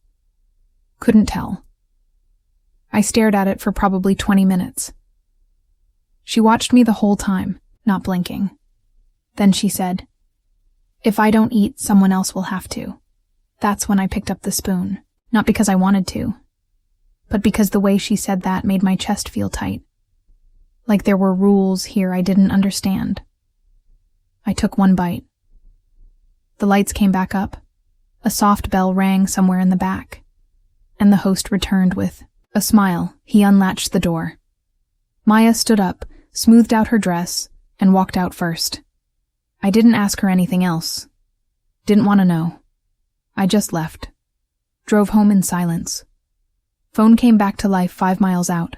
Couldn't tell. I stared at it for probably 20 minutes. She watched me the whole time, not blinking. Then she said, if I don't eat, someone else will have to. That's when I picked up the spoon. Not because I wanted to, but because the way she said that made my chest feel tight. Like there were rules here I didn't understand. I took one bite. The lights came back up. A soft bell rang somewhere in the back, and the host returned with a smile. He unlatched the door. Maya stood up, smoothed out her dress, and walked out first. I didn't ask her anything else. Didn't want to know. I just left. Drove home in silence. Phone came back to life 5 miles out.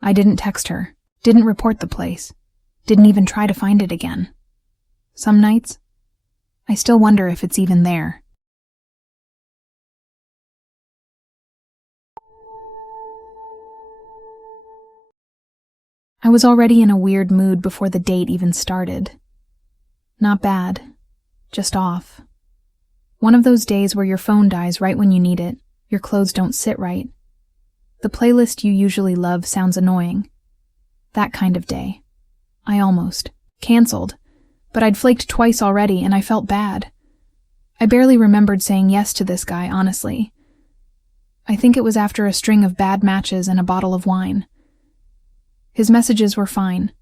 I didn't text her, didn't report the place, didn't even try to find it again. Some nights, I still wonder if it's even there. I was already in a weird mood before the date even started. Not bad, just off. One of those days where your phone dies right when you need it, your clothes don't sit right. The playlist you usually love sounds annoying. That kind of day. I almost canceled, but I'd flaked twice already and I felt bad. I barely remembered saying yes to this guy, honestly. I think it was after a string of bad matches and a bottle of wine. His messages were fine.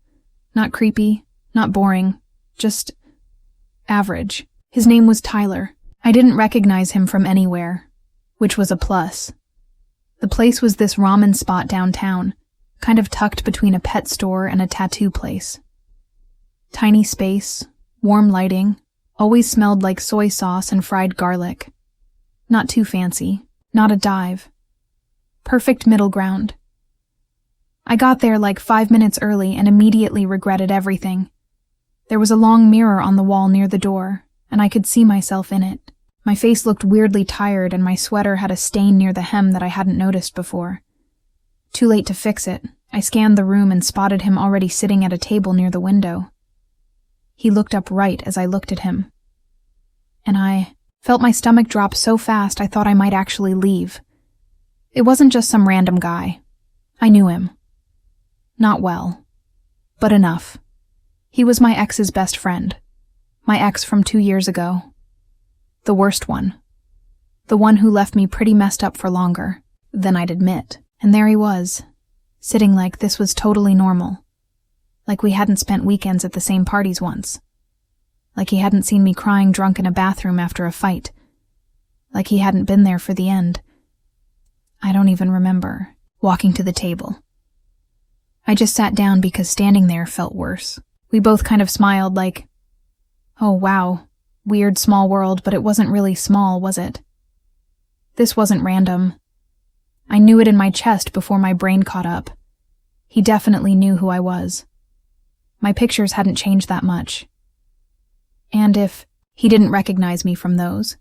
Not creepy, not boring, just average. His name was Tyler. I didn't recognize him from anywhere, which was a plus. The place was this ramen spot downtown, kind of tucked between a pet store and a tattoo place. Tiny space, warm lighting, always smelled like soy sauce and fried garlic. Not too fancy, not a dive. Perfect middle ground. I got there like 5 minutes early and immediately regretted everything. There was a long mirror on the wall near the door, and I could see myself in it. My face looked weirdly tired and my sweater had a stain near the hem that I hadn't noticed before. Too late to fix it. I scanned the room and spotted him already sitting at a table near the window. He looked up right as I looked at him. And I felt my stomach drop so fast I thought I might actually leave. It wasn't just some random guy. I knew him. Not well, but enough. He was my ex's best friend. My ex from 2 years ago. The worst one. The one who left me pretty messed up for longer than I'd admit. And there he was, sitting like this was totally normal. Like we hadn't spent weekends at the same parties once. Like he hadn't seen me crying drunk in a bathroom after a fight. Like he hadn't been there for the end. I don't even remember walking to the table. I just sat down because standing there felt worse. We both kind of smiled like, oh wow, weird small world, but it wasn't really small, was it? This wasn't random. I knew it in my chest before my brain caught up. He definitely knew who I was. My pictures hadn't changed that much. And if he didn't recognize me from those,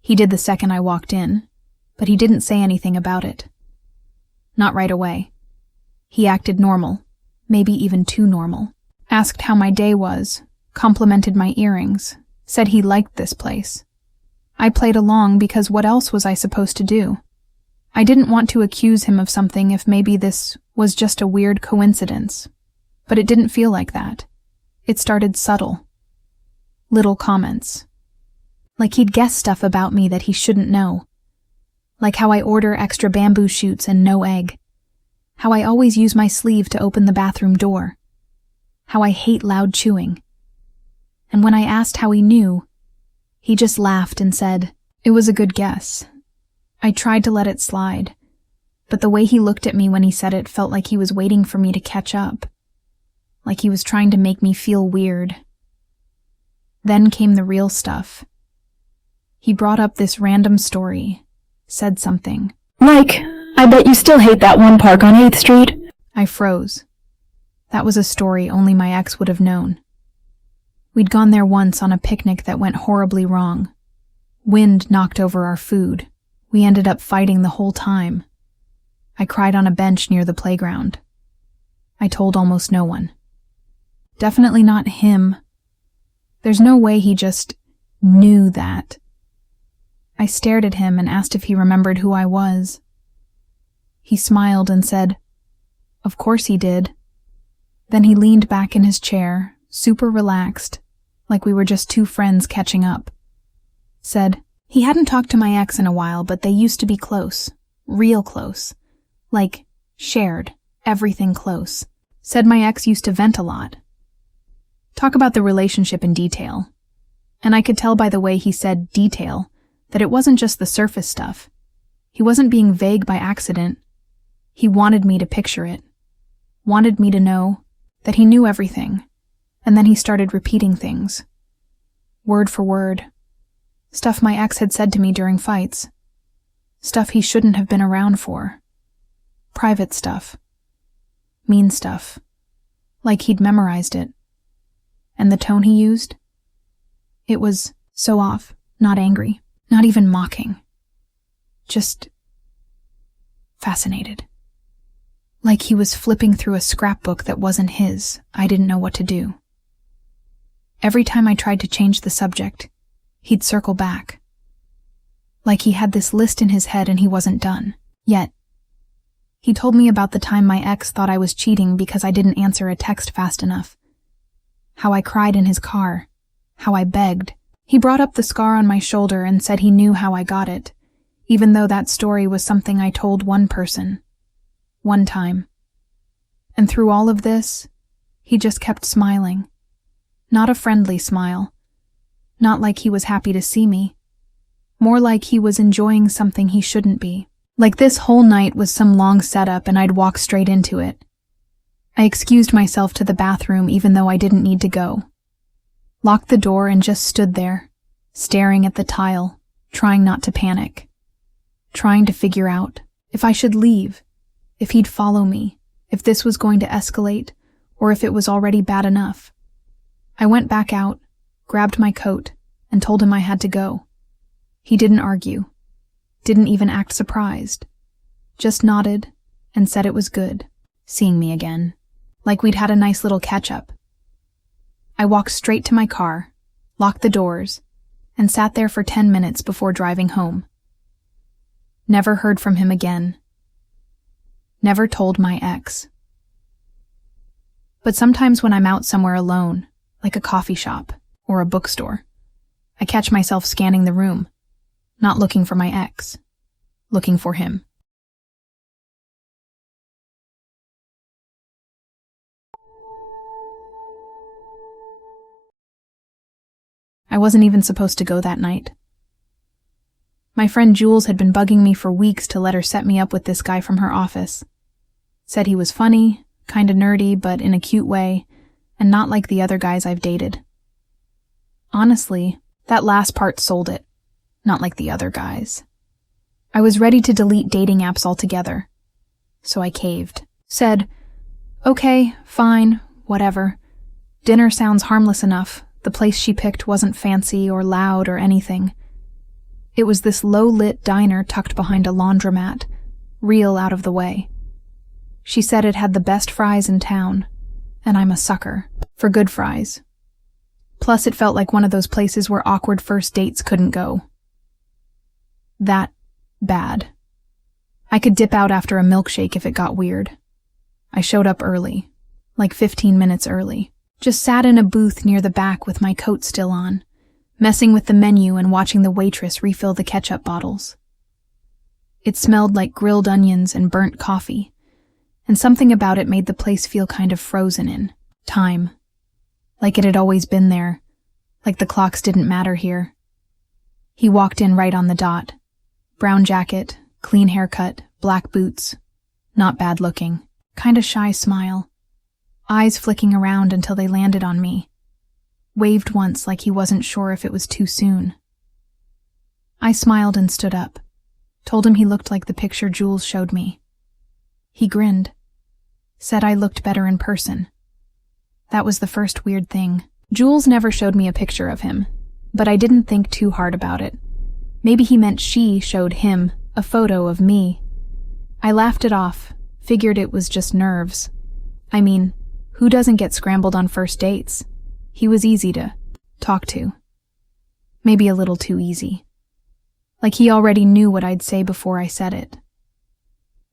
he did the second I walked in, but he didn't say anything about it. Not right away. He acted normal, maybe even too normal. Asked how my day was, complimented my earrings, said he liked this place. I played along because what else was I supposed to do? I didn't want to accuse him of something if maybe this was just a weird coincidence, but it didn't feel like that. It started subtle. Little comments. Like he'd guess stuff about me that he shouldn't know. Like how I order extra bamboo shoots and no egg. How I always use my sleeve to open the bathroom door. How I hate loud chewing. And when I asked how he knew, he just laughed and said, it was a good guess. I tried to let it slide, but the way he looked at me when he said it felt like he was waiting for me to catch up. Like he was trying to make me feel weird. Then came the real stuff. He brought up this random story, said something. Like, I bet you still hate that one park on 8th Street. I froze. That was a story only my ex would have known. We'd gone there once on a picnic that went horribly wrong. Wind knocked over our food. We ended up fighting the whole time. I cried on a bench near the playground. I told almost no one. Definitely not him. There's no way he just knew that. I stared at him and asked if he remembered who I was. He smiled and said, of course he did. Then he leaned back in his chair, super relaxed, like we were just two friends catching up. Said, he hadn't talked to my ex in a while, but they used to be close. Real close. Like, shared. Everything close. Said my ex used to vent a lot. Talk about the relationship in detail. And I could tell by the way he said detail that it wasn't just the surface stuff. He wasn't being vague by accident. He wanted me to picture it. Wanted me to know that he knew everything. And then he started repeating things. Word for word. Stuff my ex had said to me during fights. Stuff he shouldn't have been around for. Private stuff. Mean stuff. Like he'd memorized it. And the tone he used? It was so off, not angry, not even mocking. Just fascinated. Like he was flipping through a scrapbook that wasn't his. I didn't know what to do. Every time I tried to change the subject, he'd circle back. Like he had this list in his head and he wasn't done. Yet, he told me about the time my ex thought I was cheating because I didn't answer a text fast enough. How I cried in his car. How I begged. He brought up the scar on my shoulder and said he knew how I got it, even though that story was something I told one person. One time. And through all of this, he just kept smiling. Not a friendly smile. Not like he was happy to see me. More like he was enjoying something he shouldn't be. Like this whole night was some long setup and I'd walk straight into it. I excused myself to the bathroom even though I didn't need to go. Locked the door and just stood there, staring at the tile, trying not to panic. Trying to figure out if I should leave, if he'd follow me, if this was going to escalate, or if it was already bad enough. I went back out, grabbed my coat, and told him I had to go. He didn't argue. Didn't even act surprised. Just nodded and said it was good, seeing me again, like we'd had a nice little catch-up. I walked straight to my car, locked the doors, and sat there for 10 minutes before driving home. Never heard from him again. Never told my ex. But sometimes when I'm out somewhere alone, like a coffee shop or a bookstore, I catch myself scanning the room, not looking for my ex, looking for him. I wasn't even supposed to go that night. My friend Jules had been bugging me for weeks to let her set me up with this guy from her office. Said he was funny, kinda nerdy, but in a cute way, and not like the other guys I've dated. Honestly, that last part sold it. Not like the other guys. I was ready to delete dating apps altogether. So I caved. Said, okay, fine, whatever. Dinner sounds harmless enough. The place she picked wasn't fancy or loud or anything. It was this low-lit diner tucked behind a laundromat, real out of the way. She said it had the best fries in town, and I'm a sucker for good fries. Plus, it felt like one of those places where awkward first dates couldn't go. That bad. I could dip out after a milkshake if it got weird. I showed up early, like 15 minutes early. Just sat in a booth near the back with my coat still on, messing with the menu and watching the waitress refill the ketchup bottles. It smelled like grilled onions and burnt coffee, and something about it made the place feel kind of frozen in time. Like it had always been there, like the clocks didn't matter here. He walked in right on the dot. Brown jacket, clean haircut, black boots. Not bad looking. Kinda shy smile. Eyes flicking around until they landed on me. Waved once like he wasn't sure if it was too soon. I smiled and stood up. Told him he looked like the picture Jules showed me. He grinned. Said I looked better in person. That was the first weird thing. Jules never showed me a picture of him, but I didn't think too hard about it. Maybe he meant she showed him a photo of me. I laughed it off, figured it was just nerves. I mean, who doesn't get scrambled on first dates? He was easy to talk to. Maybe a little too easy. Like he already knew what I'd say before I said it.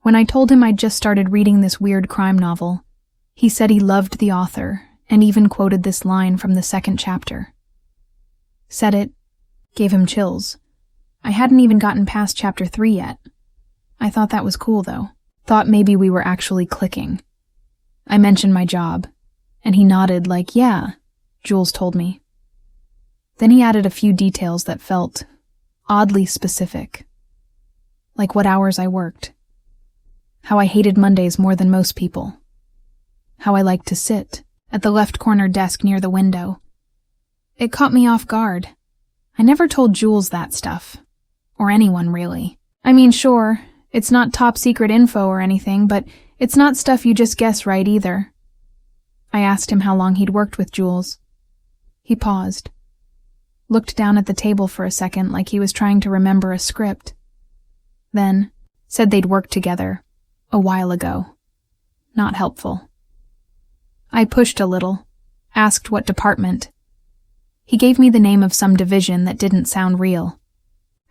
When I told him I'd just started reading this weird crime novel, he said he loved the author and even quoted this line from the second chapter. Said it gave him chills. I hadn't even gotten past chapter 3 yet. I thought that was cool, though. Thought maybe we were actually clicking. I mentioned my job, and he nodded like, yeah, Jules told me. Then he added a few details that felt oddly specific. Like what hours I worked. How I hated Mondays more than most people. How I liked to sit at the left corner desk near the window. It caught me off guard. I never told Jules that stuff. Or anyone, really. I mean, sure, it's not top secret info or anything, but it's not stuff you just guess right either. I asked him how long he'd worked with Jules. He paused. Looked down at the table for a second like he was trying to remember a script. Then said they'd worked together a while ago. Not helpful. I pushed a little, asked what department. He gave me the name of some division that didn't sound real.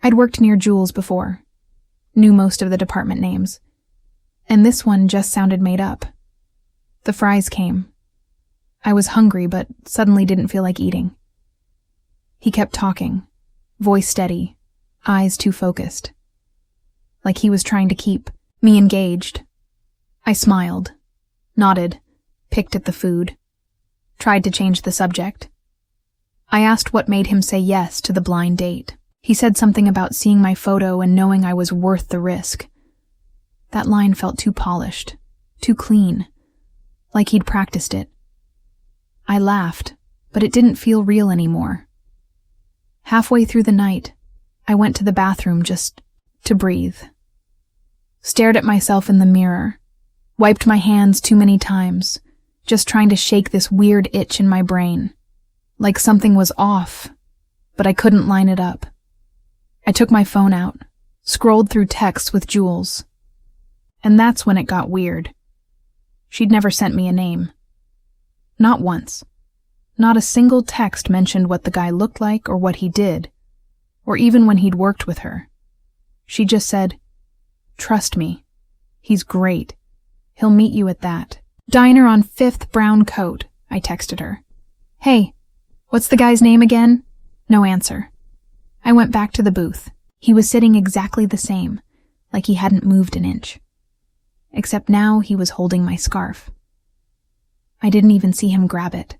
I'd worked near Jules before. Knew most of the department names. And this one just sounded made up. The fries came. I was hungry, but suddenly didn't feel like eating. He kept talking, voice steady, eyes too focused. Like he was trying to keep me engaged. I smiled, nodded, picked at the food, tried to change the subject. I asked what made him say yes to the blind date. He said something about seeing my photo and knowing I was worth the risk. That line felt too polished, too clean, like he'd practiced it. I laughed, but it didn't feel real anymore. Halfway through the night, I went to the bathroom just to breathe. Stared at myself in the mirror, wiped my hands too many times, just trying to shake this weird itch in my brain. Like something was off, but I couldn't line it up. I took my phone out, scrolled through texts with Jules. And that's when it got weird. She'd never sent me a name. Not once. Not a single text mentioned what the guy looked like or what he did, or even when he'd worked with her. She just said, "Trust me. He's great. He'll meet you at that. Diner on 5th Brown Coat," I texted her. "Hey, what's the guy's name again?" No answer. I went back to the booth. He was sitting exactly the same, like he hadn't moved an inch. Except now he was holding my scarf. I didn't even see him grab it.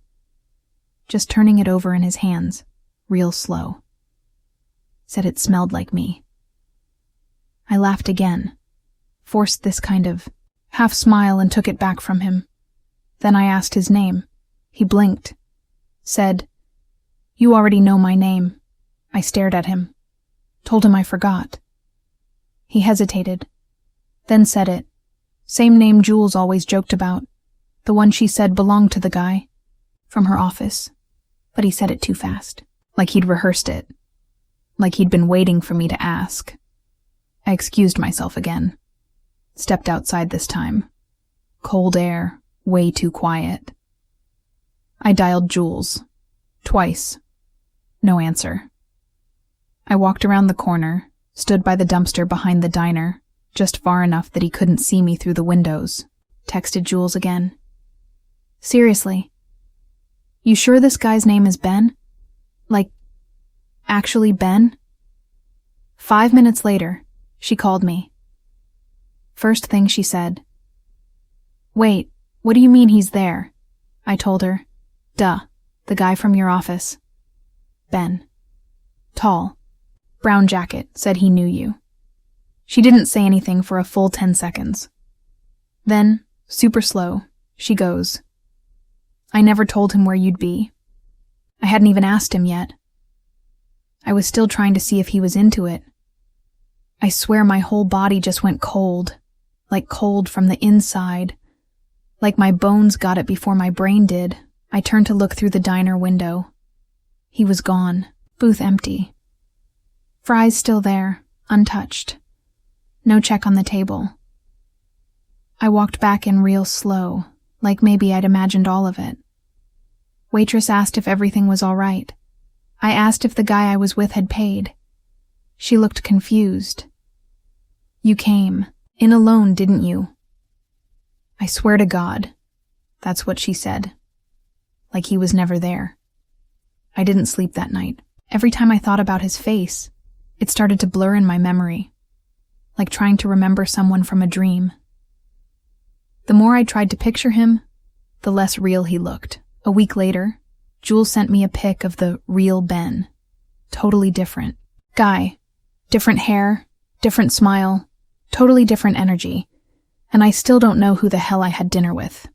Just turning it over in his hands, real slow. Said it smelled like me. I laughed again, forced this kind of half smile and took it back from him. Then I asked his name. He blinked. Said, "You already know my name." I stared at him. Told him I forgot. He hesitated, then said it. Same name Jules always joked about. The one she said belonged to the guy. From her office. But he said it too fast. Like he'd rehearsed it. Like he'd been waiting for me to ask. I excused myself again. Stepped outside this time. Cold air, way too quiet. I dialed Jules. Twice. No answer. I walked around the corner, stood by the dumpster behind the diner, just far enough that he couldn't see me through the windows. Texted Jules again. "Seriously? You sure this guy's name is Ben? Like, actually Ben?" 5 minutes later, she called me. First thing she said, "Wait, what do you mean he's there?" I told her, "Duh, the guy from your office. Ben. Tall. Brown jacket, said he knew you." She didn't say anything for a full 10 seconds. Then, super slow, she goes, "I never told him where you'd be. I hadn't even asked him yet. I was still trying to see if he was into it. I swear my whole body just went cold, like cold from the inside. Like my bones got it before my brain did. I turned to look through the diner window. He was gone, booth empty. Fries still there, untouched. No check on the table. I walked back in real slow, like maybe I'd imagined all of it. Waitress asked if everything was all right. I asked if the guy I was with had paid. She looked confused. "You came. In alone, didn't you?" I swear to God. That's what she said. Like he was never there. I didn't sleep that night. Every time I thought about his face, it started to blur in my memory, like trying to remember someone from a dream. The more I tried to picture him, the less real he looked. A week later, Jules sent me a pic of the real Ben. Totally different. Guy. Different hair, different smile, totally different energy. And I still don't know who the hell I had dinner with.